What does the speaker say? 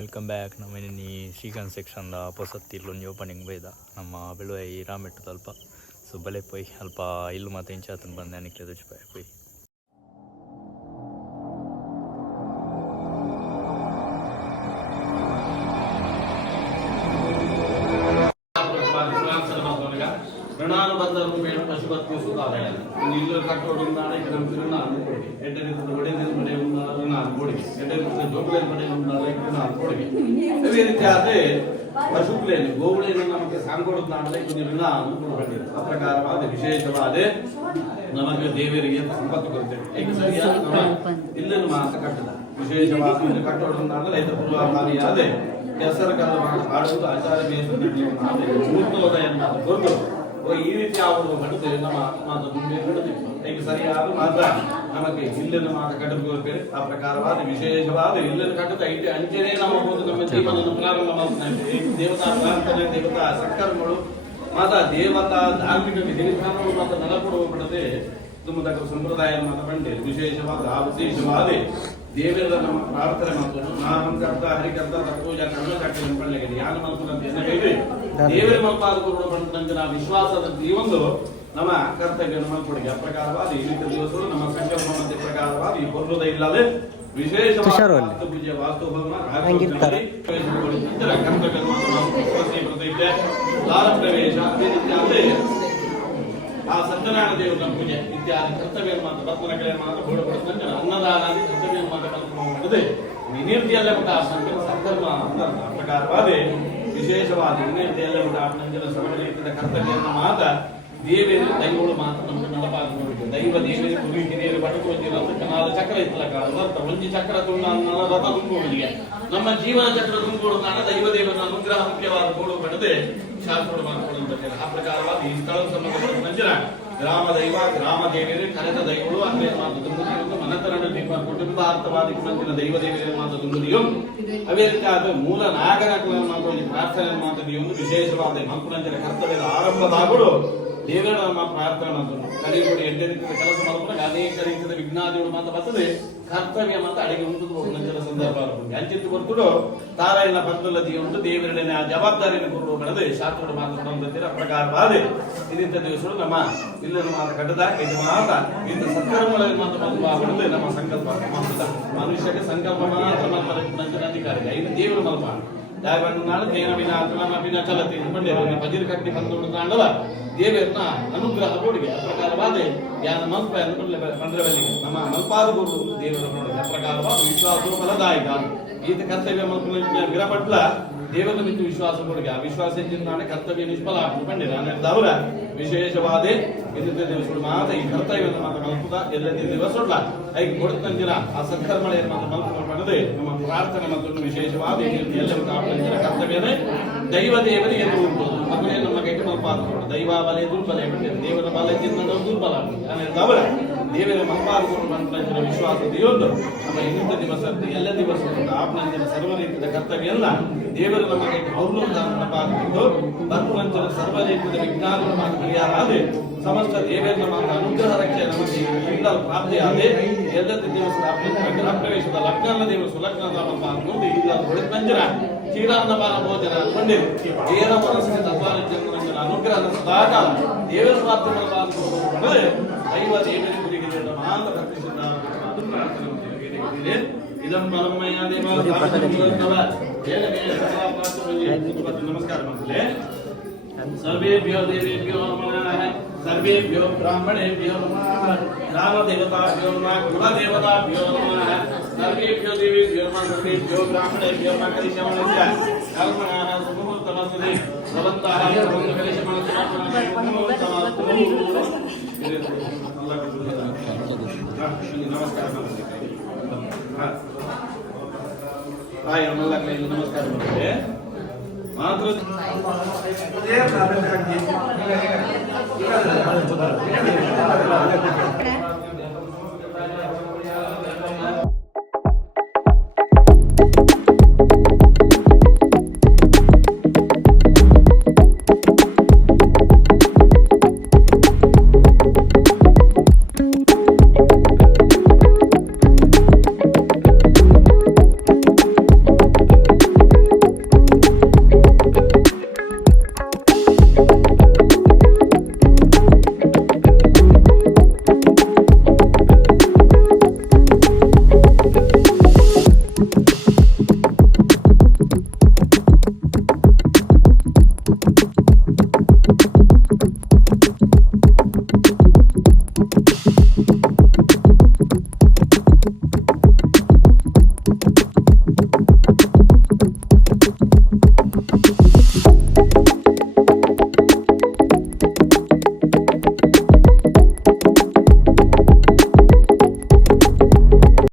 Welcome back. ನಮ್ಮ ಇನ್ನಿ ಶ್ರೀಕಾಂತ್ ಸೆಕ್ಷನ್ದ ಹೊಸತ್ತು ಇಲ್ಲೊಂದು opening ಬೈದ ನಮ್ಮ ಬೆಳುವೆ ರಾಮೆಟ್ಟು ಅಲ್ಪ ಸೊ ಬಲೆ ಪೋಯ್ ಅಲ್ಪ ಇಲ್ಲು ಮತ್ತು ಇಂಚಾತನ ಬಂದು ಅನಿಕ್ಲೆ ದುಚ್ಪಾಯ ಪೋಯ್ ಋಣಾನುಬಂಧ ರೂಪೇಣ ಪಶುಪತ್ನಿ ಸುಧಾರಣ ಇಲ್ಲು ಕಟ್ಟೋಡುಂದಾಣ ఇక్కడ ಋಣಾನು ಕೊಡಿ ಎಡ್ಡರಿದ ಒಡೆದಿನ ಮನೆ ಉಂದಾಣ ಋಣಾನು ಕೊಡಿ ಎಡ್ಡರಿದ ಜೋಗುಲೇನ ಮನೆ ಉಂದಾಣ ಋಣಾನು ಕೊಡಿ ಅದೇ ರೀತಿ ಆದ್ರೆ ಪಶುಗಳೇನು ಗೋವುಗಳೇನು ನಮಗೆ ಸಾಂಗೋಡುತ್ತಾಣಲೆ కొన్ని ಋಣಾನು ಕೊಡಬೇಕು ಆ ಪ್ರಕಾರವಾದ ವಿಶೇಷವಾದ ನಮಗೆ ದೇವರಿಗೆ ಸಂಪತ್ತು ಕೊಡ್ತೇವೆ ಈಗ ಸರಿಯಾದ ಇಲ್ಲನ್ನು ಮಾತ್ರ ಕಟ್ಟದ ವಿಶೇಷವಾದ ಇದು ಕಟ್ಟೋಡುಂದಾಣ ರೈತ ಪೂರ್ವಭಾವಿಯಾದ ಹೆಸರುಗಳ ಆಡುವುದು ಆಚಾರ ಬೇಸುವುದು ಮುಹೂರ್ತೋದಯನ್ನು ಕೊಟ್ಟು ಈ ರೀತಿ ಅವರು ಮಾಡಿದ್ರೆ ನಮ್ಮ ಮಾತು ಮುಂದೆ ಕೊಡುತ್ತಿತ್ತು ಈಗ ಸರಿಯಾದ ಮಾತ್ರ ನಮಗೆ ಇಲ್ಲನ್ನು ಮಾತ್ರ ಕಟ್ಟಬೇಕು ಆ ಪ್ರಕಾರವಾದ ವಿಶೇಷವಾದ ಇಲ್ಲನ್ನು ಕಟ್ಟದ ಐತೆ ಅಂಚೆನೇ ನಾವು ಹೋಗಿ ನಮ್ಮ ಜೀವನವನ್ನು ಪ್ರಾರಂಭ ಮಾಡ್ತೇವೆ ದೇವತಾ ಪ್ರಾರ್ಥನೆ ದೇವತಾ ಸತ್ಕರ್ಮಗಳು ಮಾತ್ರ ದೇವತಾ ಧಾರ್ಮಿಕ ವಿಧಿವಿಧಾನಗಳು ಮಾತ್ರ ನೆಲಕೊಡುವ ಪಡದೆ ತುಂಬ ಸಂಪ್ರದಾಯ ಮಾತ್ರ ಬಂದೆ ವಿಶೇಷವಾದ ಆ ವಿಶೇಷವಾದ ದೇವರ ನಮ್ಮ ಪ್ರಾರ್ಥನೆ ಮಾಡ್ತಾರೆ ನಾಮಕರ್ತ ಹರಿಕರ್ತ ತತ್ವಜ ಕರ್ಮ ಚಾಕ್ರಿ ಪಳ್ಳಿಗೆ ಯಾನ ಮಲ್ಕೊಂಡಂತ ಏನಾಗಿದೆ ದೇವರ ಮಲ್ಪಾದ ಕೊಡುವ ಬಂದಂತ ನಾವು ವಿಶ್ವಾಸದ ಈ ಒಂದು ನಮ್ಮ ಕರ್ತವ್ಯ ಮಲ್ಕೊಡಿಗೆ ಅಪ್ರಕಾರವಾದ ಈ ರೀತಿಯ ದಿವಸಗಳು ನಮ್ಮ ಸಂಕಲ್ಪ ಮತ್ತೆ ಪ್ರಕಾರವಾದ ಈ ಹೊರಲುದ ಇಲ್ಲದೆ ವಿಶೇಷವಾದ ಪೂಜೆ ವಾಸ್ತುಹೋಮ ನಂತರ ಕರ್ತವ್ಯ ಲಾಲ ಪ್ರವೇಶ ಅದೇ ರೀತಿ ಅದೇ ಆ ಸತ್ಯನಾರಾಯಣ ದೇವರ ಪೂಜೆ ಇತ್ಯಾದಿ ಕರ್ತವ್ಯ ಮಾತ್ರ ಪತ್ಮನಗಳ ಮಾತ್ರ ಬೋಡಪಡಿಸಿದ ಅನ್ನದಾನ ಕರ್ತವ್ಯ ಮಾತ್ರ ಮಾಡಿದೆ ವಿನೀತಿಯಲ್ಲೇ ಮತ ಸಂಕಲ್ಪ ಪ್ರಕಾರವಾದ ವಿಶೇಷವಾದ ವಿನೀತಿಯಲ್ಲೇ ಮತ ಆಪಣಂಜನ ಶ್ರವಣದ ಕರ್ತವ್ಯವನ್ನು ಮಾತ್ರ ದೇವೇರಿ ದೈವಗಳು ಮಾತ್ರ ನಮಗೆ ನಡಪಾಗಬೇಕು ದೈವ ದೇವೇರಿ ಗುರು ಹಿರಿಯರು ಬಡಕೋಜಿರ ಕನಾಲ ಚಕ್ರ ಇತ್ತಲ ಅರ್ಥ ಒಂಜಿ ಚಕ್ರ ತುಂಡ ರಥ ತುಂಬಿಗೆ ನಮ್ಮ ಜೀವನ ಚಕ್ರ ತುಂಬಿಕೊಳ್ಳುತ್ತಾನ ದೈವ ದೇವರ ಅನುಗ್ರಹ ಮುಖ್ಯವಾದ ಗೋಡು ಪಡೆದೆ ಶಾಸ್ತ್ರ ಮಾಡ್ಕೊಳ್ಳುವಂತ ಆ ಪ್ರಕಾರವಾದ ಈ ಸ್ಥಳ ಸಂಬಂಧಪಟ್ಟ ನಂತರ ಗ್ರಾಮ ದೈವ ಗ್ರಾಮ ದೇವಿಯರು ಕರೆದ ದೈವಗಳು ಅದೇ ಮಾತು ತುಂಬುತ್ತಿರುವುದು ಮನತರಣ ದೀಪ ಕುಟುಂಬಾರ್ಥವಾದ ಮಂದಿರ ದೈವ ದೇವಿಯರ ಮಾತು ತುಂಬುದಿಯೋ ಅದೇ ರೀತಿ ಆದ ಮೂಲ ನಾಗರ ಮಾತು ಪ್ರಾರ್ಥನೆ ಮಾತುದಿಯೊಂದು ವಿಶೇಷವಾದ ಮಂಕುಳಂಜನ ಕರ್ತವ್ಯದ ಆರಂಭದಾಗಲು ದೇವರ ನಮ್ಮ ಪ್ರಾರ್ಥನೆ ಮಾತು ಕಲಿಯುವುದು ಎಡ್ಡೆ ರೀತಿಯ ಕೆಲಸ ಮಾಡುವಾಗ ಅನೇಕ ರೀತಿಯ ವಿಘ್ನಾದಿಗಳು ಮಾತ್ರ ಬರ್ತದೆ ಕರ್ತವ್ಯ ಮಾತ್ರ ಅಡಿಗೆ ಉಂಟು ನಂತರ ಸಂದರ್ಭ ಅಂಚಿತ್ತು ಬರ್ತುಡು ತಾರಾಯಣ ಬಂದುಲ್ಲದಿ ಉಂಟು ದೇವರನ್ನ ಜವಾಬ್ದಾರಿಯನ್ನು ಕೊಡುವ ಬೆಳೆದು ಶಾಸ್ತ್ರ ಮಾತನಾಡುತ್ತಿರ ಪ್ರಕಾರವಾದ ಇಂಥ ದಿವಸಗಳು ನಮ್ಮ ಇಲ್ಲನ್ನು ಮಾತ್ರ ಕಟ್ಟದ ಇದು ಮಾತ್ರ ಇಂಥ ಸತ್ಕರ್ಮಗಳಲ್ಲಿ ಮಾತ್ರ ಬಂದು ನಮ್ಮ ಸಂಕಲ್ಪ ಮಾತ್ರ ಮನುಷ್ಯಕ್ಕೆ ಸಂಕಲ್ಪ ಮಾತ್ರ ನಂತರ ಅಧಿಕಾರಿ ಇದು ದೇವರು ಮಲ್ಪ ಯಾವನ್ನು ನಾಳೆ ದೇನ ವಿನ ನಮ್ಮ ವಿನ ಚಲತಿ ಬಂದಿರೋ ಬದಿರು ಕಟ್ಟಿ ಬಂದು ಕಾಣಲ್ಲ ದೇವರನ್ನ ಅನುಗ್ರಹ ಕೊಡುಗೆ ಆ ಪ್ರಕಾರವಾದ ಯಾನ ಮಲ್ಪ ಬಂದ್ರವಲ್ಲಿ ನಮ್ಮ ಮಲ್ಪಾದ ಗುರು ದೇವರ ನೋಡಿದೆ ಆ ಪ್ರಕಾರವಾದ ವಿಶ್ವಾಸ ಫಲದಾಯಕ ಈತ ಕರ್ತವ್ಯ ಮಲ್ಪನ ಗಿರಪಟ್ಲ ದೇವರ ನಿಂತು ವಿಶ್ವಾಸ ಕೊಡುಗೆ ಆ ವಿಶ್ವಾಸದಿಂದ ನಾಳೆ ಕರ್ತವ್ಯ ನಿಷ್ಫಲ ಆಗ್ತದೆ ಬಂದಿರ ಅವರ ವಿಶೇಷವಾದ ಇಂಥ ದಿವಸಗಳು ಮಾತ್ರ ಈ ಕರ್ತವ್ಯವನ್ನು ಮಾತ್ರ ಮಲ್ಪುದ ಎಲ್ಲ ದಿವಸಲ್ಲ ಐದು ಕೊಡುತ್ತಂದಿರ ಆ ಸತ್ಕರ್ಮಳೆಯನ್ನು ಮಾತ್ರ ಮಲ್ಪು ಮಾಡದೆ ನಮ್ಮ ಪ್ರಾರ್ಥನೆ ಮತ್ತು ವಿಶೇಷವಾದ ಎಲ್ಲ ಕರ್ತವ್ಯನೇ ದೈವ ದೇವರಿಗೆ ಎಂದು ಉಂಟು ಮಗನೇ ನಮ್ಮ ಕೈಗೆ ಮಲ್ಪಾದ ದೈವ ಬಲೆ ದುರ್ಬಲ ದೇವರ ಬಲಕ್ಕಿಂತ ದುರ್ಬಲ ಅವರ ದೇವರ ಮಲ್ಪಾದ ಮಂತ್ರ ವಿಶ್ವಾಸದೆಯೊಂದು ನಮ್ಮ ಇನ್ನಿತ ದಿವಸ ಎಲ್ಲ ದಿವಸ ಆಪ್ನಂಜನ ಸರ್ವ ರೀತಿಯ ಕರ್ತವ್ಯ ಎಲ್ಲ ದೇವರ ನಮ್ಮ ಕೈಗೆ ಮೌಲ್ಯವನ್ನು ಬರ್ಪುವಂಚನ ಸರ್ವ ರೀತಿಯ ವಿಜ್ಞಾನವನ್ನು ಮಾತ್ರ ಕ್ರಿಯಾರಾದೆ ಸಮಸ್ತ ದೇವರ ಮಾತ್ರ ಅನುಗ್ರಹ ರಕ್ಷೆ ನಮಗೆ ಎಲ್ಲ ಪ್ರಾಪ್ತಿಯಾದೆ ಎಲ್ಲ ದಿವಸದ ಪ್ರವೇಶದ ಲಗ್ನ ದೇವರು ಸುಲಗ್ನದ ಮುಂದೆ ಇಲ್ಲ ಹೊಡೆದಂಜನ ಶ್ರೀರಾಮನ ಬಾಲ ಭೋಜನ ಕೊಂಡಿರು ದೇವರ ಮನಸ್ಸಿನ ತತ್ವಾಲಂಜನ ಅನುಗ್ರಹದ ಸದಾಕಾಲ ದೇವರ ಪ್ರಾರ್ಥನೆ ದೈವ ದೇವರ ಗುರಿಗೆ ಮಾತ್ರ ಭಕ್ತಿಸಿದ ಇದಂ ಪರಮಯ ದೇವ ನಮಸ್ಕಾರ ಮಕ್ಕಳೇ ಸರ್ವೇಭ್ಯೋ ದೇವೇಭ್ಯೋ ನಮಃ ಸರ್ವೇಭ್ಯೋ ಬ್ರಾಹ್ಮಣೇಭ್ಯೋ ನಮಃ ಗ್ರಾಮ ದೇವತಾಭ್ಯೋ ನಮಃ ಕುಲ ದೇವತಾಭ್ಯೋ ನಮಃ ಸರ್ವೇಭ್ಯೋ ದೇವೇಭ್ಯೋ ನಮಃ ಸರ್ವೇಭ್ಯೋ ಬ್ರಾಹ್ಮಣೇಭ್ಯೋ ನಮಃ ಕಲಿಶಮನಸ್ಯ ಕಲ್ಪನಾಃ ಸುಮುಹೂರ್ತಮಸ್ತಿ ಭವಂತಃ ಸರ್ವಂಗ ಕಲಿಶಮನಸ್ಯ ನಮಸ್ಕಾರ ಹಾಯ್ ನಮಸ್ಕಾರ ಮಾತ್ರ